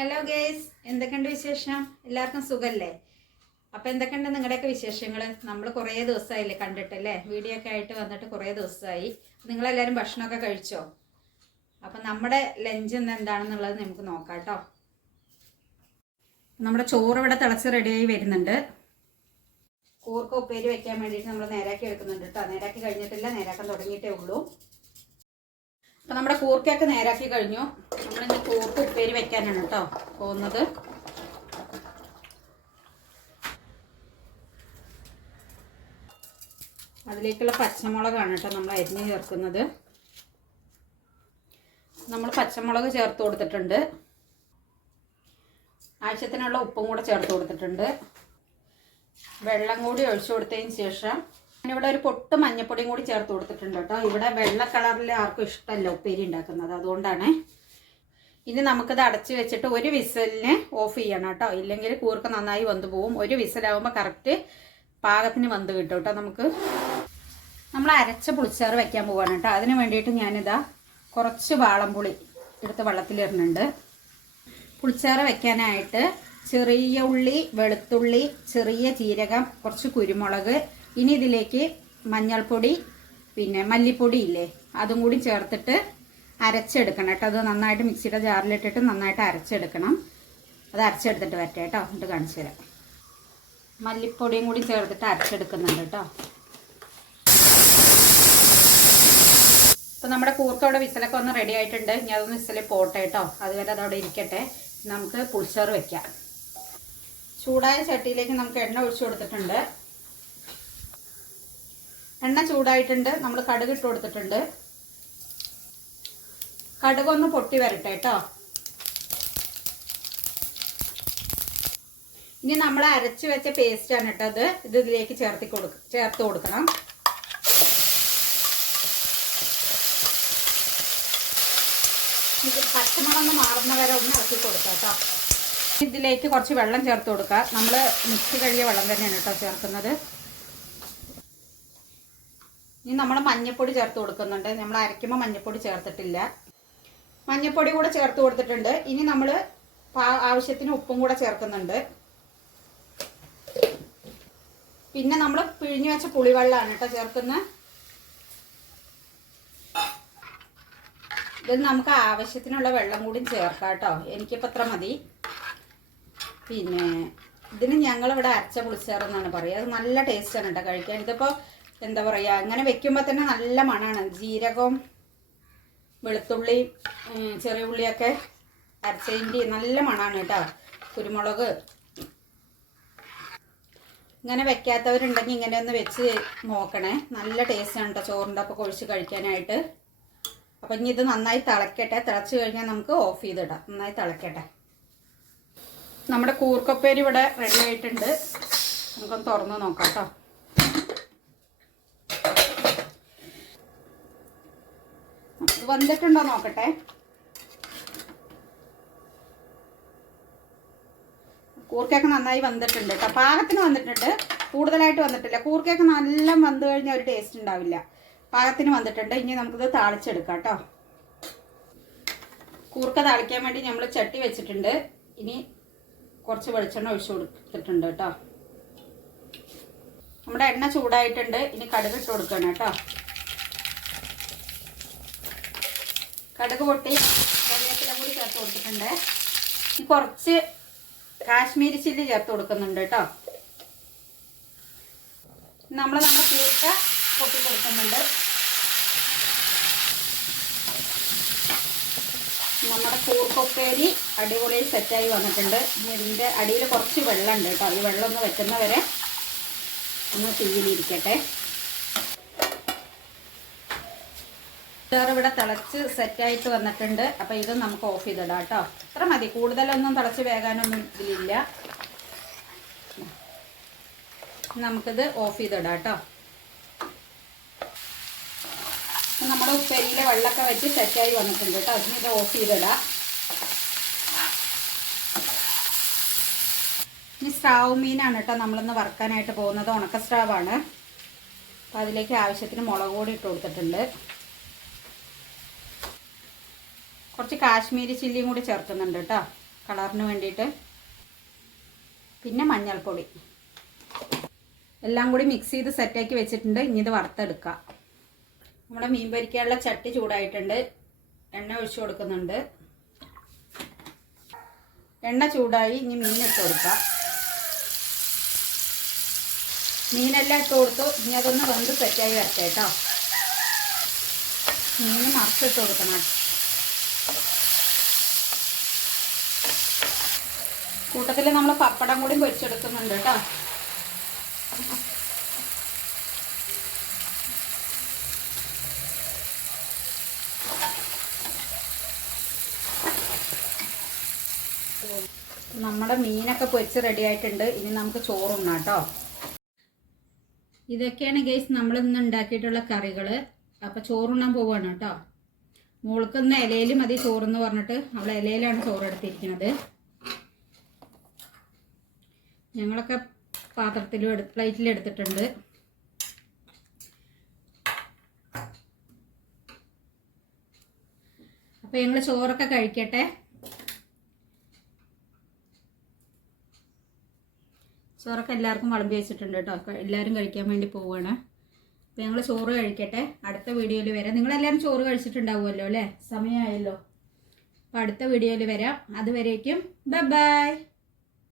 Hello guys എന്തൊക്കെയുണ്ട് വിശേഷം? എല്ലാവർക്കും സുഖല്ലേ? അപ്പോൾ എന്തൊക്കെയുണ്ട് നിങ്ങളുടെയൊക്കെ വിശേഷങ്ങൾ നമ്മൾ കുറേ ദിവസമായില്ലേ കണ്ടിട്ടല്ലേ? വീഡിയോ ഒക്കെ ആയിട്ട് വന്നിട്ട് കുറേ ദിവസമായി. നിങ്ങളെല്ലാവരും ഭക്ഷണമൊക്കെ കഴിച്ചോ? അപ്പം നമ്മുടെ ലഞ്ച് ഇന്ന് എന്താണെന്നുള്ളത് നമുക്ക് നോക്കാം കേട്ടോ. നമ്മുടെ ചോറ് ഇവിടെ തിളച്ച് റെഡിയായി വരുന്നുണ്ട്. കൂർക്ക ഉപ്പേരി വെക്കാൻ വേണ്ടിയിട്ട് നമ്മൾ നേരാക്കി വെക്കുന്നുണ്ട് കേട്ടോ. നേരാക്കി കഴിഞ്ഞിട്ടില്ല. നേരാക്കാൻ തുടങ്ങിയിട്ടേ ഉള്ളൂ. അപ്പം നമ്മുടെ കൂർക്കയൊക്കെ നേരാക്കി കഴിഞ്ഞു. നമ്മളിന്ന് കൂർക്ക ഉപ്പേരി വെക്കാനാണ് കേട്ടോ പോകുന്നത്. അതിലേക്കുള്ള പച്ചമുളകാണ് കേട്ടോ നമ്മൾ അരിഞ്ഞ് ചേർക്കുന്നത്. നമ്മൾ പച്ചമുളക് ചേർത്ത് കൊടുത്തിട്ടുണ്ട്. ആവശ്യത്തിനുള്ള ഉപ്പും കൂടെ ചേർത്ത് കൊടുത്തിട്ടുണ്ട്. വെള്ളം കൂടി ഒഴിച്ചു കൊടുത്തതിന് ശേഷം ഞാനിവിടെ ഒരു പൊട്ട് മഞ്ഞപ്പൊടിയും കൂടി ചേർത്ത് കൊടുത്തിട്ടുണ്ട് കേട്ടോ. ഇവിടെ വെള്ള കളറിൽ ആർക്കും ഇഷ്ടമല്ല ഉപ്പേരി ഉണ്ടാക്കുന്നത്. അതുകൊണ്ടാണ് ഇനി നമുക്കിത് അടച്ച് വെച്ചിട്ട് ഒരു വിസലിന് ഓഫ് ചെയ്യണം കേട്ടോ. ഇല്ലെങ്കിൽ കൂർക്ക് നന്നായി വന്നു പോവും. ഒരു വിസലാകുമ്പോൾ കറക്റ്റ് പാകത്തിന് വന്ന് കിട്ടും കേട്ടോ നമുക്ക്. നമ്മൾ അരച്ച പുളിച്ചാറ് വെക്കാൻ പോവാണ് കേട്ടോ. അതിന് വേണ്ടിയിട്ട് ഞാനിതാ കുറച്ച് വാളംപുളി എടുത്ത് വെള്ളത്തിലിടുന്നുണ്ട് പുളിച്ചാറ് വെക്കാനായിട്ട് ചെറിയ ഉള്ളി വെളുത്തുള്ളി ചെറിയ ജീരകം കുറച്ച് കുരുമുളക് ഇനി ഇതിലേക്ക് മഞ്ഞൾപ്പൊടി പിന്നെ മല്ലിപ്പൊടി ഇല്ലേ അതും കൂടി ചേർത്തിട്ട് അരച്ചെടുക്കണം കേട്ടോ. അത് നന്നായിട്ട് മിക്സിയുടെ ജാറിലിട്ടിട്ട് നന്നായിട്ട് അരച്ചെടുക്കണം. അത് അരച്ചെടുത്തിട്ട് വരട്ടെ കേട്ടോ. എന്നിട്ട് കാണിച്ചു തരാം. മല്ലിപ്പൊടിയും കൂടി ചേർത്തിട്ട് അരച്ചെടുക്കുന്നുണ്ട് കേട്ടോ. അപ്പോൾ നമ്മുടെ കൂർക്ക അവിടെ വിസലൊക്കെ ഒന്ന് റെഡി ആയിട്ടുണ്ട്. ഇനി അതൊന്ന് വിസലിൽ പോട്ടെ കേട്ടോ. അതുവരെ അതവിടെ ഇരിക്കട്ടെ. നമുക്ക് പുളിച്ചോറ് വെക്കാം. ചൂടായ ചട്ടിയിലേക്ക് നമുക്ക് എണ്ണ ഒഴിച്ചു കൊടുത്തിട്ടുണ്ട്. എണ്ണ ചൂടായിട്ടുണ്ട്. നമ്മൾ കടുക് ഇട്ട് കൊടുത്തിട്ടുണ്ട്. കടുക് ഒന്ന് പൊട്ടി വരട്ടെ കേട്ടോ ഇനി നമ്മൾ അരച്ച് വെച്ച പേസ്റ്റ് ആണ് കേട്ടോ അത് ഇത് ഇതിലേക്ക് ചേർത്തി കൊടുക്ക ചേർത്ത് കൊടുക്കണം. പച്ചമുളക് മാറുന്ന വരെ ഒന്ന് ഇറക്കി കൊടുക്കാം കേട്ടോ ഇതിലേക്ക് കുറച്ച് വെള്ളം ചേർത്ത് കൊടുക്കുക നമ്മൾ മിക്സി കഴിയ വെള്ളം തന്നെയാണ് കേട്ടോ ചേർക്കുന്നത്. ഇനി നമ്മൾ മഞ്ഞൾപ്പൊടി ചേർത്ത് കൊടുക്കുന്നുണ്ട്. നമ്മൾ അരയ്ക്കുമ്പോൾ മഞ്ഞൾപ്പൊടി ചേർത്തിട്ടില്ല. മഞ്ഞൾപ്പൊടി കൂടെ ചേർത്ത് കൊടുത്തിട്ടുണ്ട്. ഇനി നമ്മൾ ആവശ്യത്തിന് ഉപ്പും കൂടെ ചേർക്കുന്നുണ്ട്. പിന്നെ നമ്മൾ പിഴിഞ്ഞു വെച്ച പുളിവെള്ളമാണ് കേട്ടോ ചേർക്കുന്നത് ഇത് നമുക്ക് ആവശ്യത്തിനുള്ള വെള്ളം കൂടി ചേർക്കാം കേട്ടോ. എനിക്കിപ്പോൾ അത്ര മതി. പിന്നെ ഇതിന് ഞങ്ങളിവിടെ അരച്ച പുളിച്ചാറെന്നാണ് പറയുക. അത് നല്ല ടേസ്റ്റാണ് കേട്ടോ കഴിക്കാൻ. ഇതിപ്പോൾ എന്താ പറയുക അങ്ങനെ വെക്കുമ്പോൾ തന്നെ നല്ല മണമാണ് ജീരകവും വെളുത്തുള്ളി ചെറിയ ഉള്ളിയൊക്കെ അരച്ചതിന്റെ നല്ല മണമാണ് കേട്ടോ കുരുമുളക്. ഇങ്ങനെ വെക്കാത്തവരുണ്ടെങ്കിൽ ഇങ്ങനെ ഒന്ന് വെച്ച് നോക്കണേ. നല്ല ടേസ്റ്റാണ് കേട്ടോ ചോറിന്റെ ഒപ്പം കൊഴിച്ച് കഴിക്കാനായിട്ട്. അപ്പം ഇനി ഇത് നന്നായി തിളക്കട്ടെ. തിളച്ച് കഴിഞ്ഞാൽ നമുക്ക് ഓഫ് ചെയ്തിടാം. നന്നായി തിളക്കട്ടെ. നമ്മുടെ കൂർക്കപ്പേരി ഇവിടെ റെഡി ആയിട്ടുണ്ട്. നമുക്കൊന്ന് തുറന്ന് നോക്കാം കേട്ടോ. വന്നിട്ടുണ്ടോ നോക്കട്ടെ. കൂർക്കയൊക്കെ നന്നായി വന്നിട്ടുണ്ട് കേട്ടോ പാകത്തിന് വന്നിട്ടുണ്ട്. കൂടുതലായിട്ട് വന്നിട്ടില്ല. കൂർക്കയൊക്കെ നല്ല വന്നു കഴിഞ്ഞാൽ ഒരു ടേസ്റ്റ് ഉണ്ടാവില്ല. പാകത്തിന് വന്നിട്ടുണ്ട്. ഇനി നമുക്കിത് താളിച്ചെടുക്കാം കേട്ടോ കൂർക്ക താളിക്കാൻ വേണ്ടി നമ്മൾ ചട്ടി വെച്ചിട്ടുണ്ട്. ഇനി കുറച്ച് വെളിച്ചെണ്ണ ഒഴിച്ചു കൊടുത്തിട്ടുണ്ട് കേട്ടോ നമ്മുടെ എണ്ണ ചൂടായിട്ടുണ്ട്. ഇനി കടുക് ഇട്ട് കൊടുക്കണം കേട്ടോ കടുക് പൊട്ടി കറിവേപ്പില കൂടി ചേർത്ത് കൊടുത്തിട്ടുണ്ട്. കുറച്ച് കാശ്മീരി ചില്ലി ചേർത്ത് കൊടുക്കുന്നുണ്ട് കേട്ടോ. നമ്മൾ നമ്മുടെ കൂർക്ക പൊട്ടി കൊടുക്കുന്നുണ്ട്. നമ്മുടെ കൂർക്കൊപ്പേരി അടിപൊളിയായി സെറ്റായി വന്നിട്ടുണ്ട്. ഇതിന്റെ അടിയിൽ കുറച്ച് വെള്ളമുണ്ട് കേട്ടോ. ഈ വെള്ളം ഒന്ന് വെക്കുന്നവരെ ഒന്ന് തീയിലിരിക്കട്ടെ. ഇവിടെ തിളച്ച് സെറ്റായിട്ട് വന്നിട്ടുണ്ട്. അപ്പോൾ ഇത് നമുക്ക് ഓഫ് ചെയ്തിടാം കേട്ടോ. ഇത്ര മതി. കൂടുതലൊന്നും തിളച്ച് വേകാനൊന്നും ഇതിലില്ല. നമുക്കിത് ഓഫ് ചെയ്തിടാം കേട്ടോ. നമ്മുടെ ഉപ്പേരിയിലെ വെള്ളമൊക്കെ വെച്ച് സെറ്റായി വന്നിട്ടുണ്ട് കേട്ടോ. അതിന് ഇത് ഓഫ് ചെയ്തിടാം. ഇനി സ്രാവ് മീനാണ് കേട്ടോ നമ്മളിന്ന് വറുക്കാനായിട്ട് പോകുന്നത്. ഉണക്ക സ്രാവാണ് അപ്പോൾ അതിലേക്ക് ആവശ്യത്തിന് മുളക് പൊടി ഇട്ട് കൊടുത്തിട്ടുണ്ട്. കുറച്ച് കാശ്മീരി ചില്ലിയും കൂടി ചേർക്കുന്നുണ്ട് കേട്ടോ. കളറിന് വേണ്ടിയിട്ട്. പിന്നെ മഞ്ഞൾപ്പൊടി. എല്ലാം കൂടി മിക്സ് ചെയ്ത് സെറ്റാക്കി വെച്ചിട്ടുണ്ട്. ഇനി ഇത് വറുത്തെടുക്കാം. നമ്മുടെ മീൻ പൊരിക്കാനുള്ള ചട്ടി ചൂടായിട്ടുണ്ട്. എണ്ണ ഒഴിച്ചു കൊടുക്കുന്നുണ്ട്. എണ്ണ ചൂടായി ഇനി മീൻ ഇട്ട് കൊടുക്കാം. മീനെല്ലാം ഇട്ട് കൊടുത്തു. ഇനി അതൊന്ന് വെന്ത് സെറ്റായി വരട്ടെ കേട്ടോ. മീൻ മറച്ചിട്ട് കൊടുക്കണം. കൂട്ടത്തിൽ നമ്മൾ പപ്പടം കൂടി പൊരിച്ചെടുക്കുന്നുണ്ട് കേട്ടോ. നമ്മുടെ മീനൊക്കെ പൊരിച്ച് റെഡി ആയിട്ടുണ്ട്. ഇനി നമുക്ക് ചോറുണ്ണാം കേട്ടോ. ഇതൊക്കെയാണ് ഗേസ് നമ്മൾ ഇന്ന് ഉണ്ടാക്കിയിട്ടുള്ള കറികൾ അപ്പോൾ ചോറുണ്ണാൻ പോവാണ് കേട്ടോ. മോൾക്കൊന്ന് ഇലയിൽ മതി ചോറെന്ന് പറഞ്ഞിട്ട്. അവൾ ഇലയിലാണ് ചോറ് എടുത്തിരിക്കുന്നത്. ഞങ്ങളൊക്കെ പാത്രത്തിലും എടു പ്ലേറ്റിലും എടുത്തിട്ടുണ്ട്. അപ്പോൾ ഞങ്ങൾ ചോറൊക്കെ കഴിക്കട്ടെ. ചോറൊക്കെ എല്ലാവർക്കും വിളമ്പി വെച്ചിട്ടുണ്ട് കേട്ടോ. എല്ലാവരും കഴിക്കാൻ വേണ്ടി പോവുകയാണ് അപ്പോൾ ഞങ്ങൾ ചോറ് കഴിക്കട്ടെ. അടുത്ത വീഡിയോയിൽ വരാം. നിങ്ങളെല്ലാവരും ചോറ് കഴിച്ചിട്ടുണ്ടാവുമല്ലോ അല്ലേ? സമയമായല്ലോ. അപ്പോൾ അടുത്ത വീഡിയോയിൽ വരാം. അതുവരേക്കും ബൈ.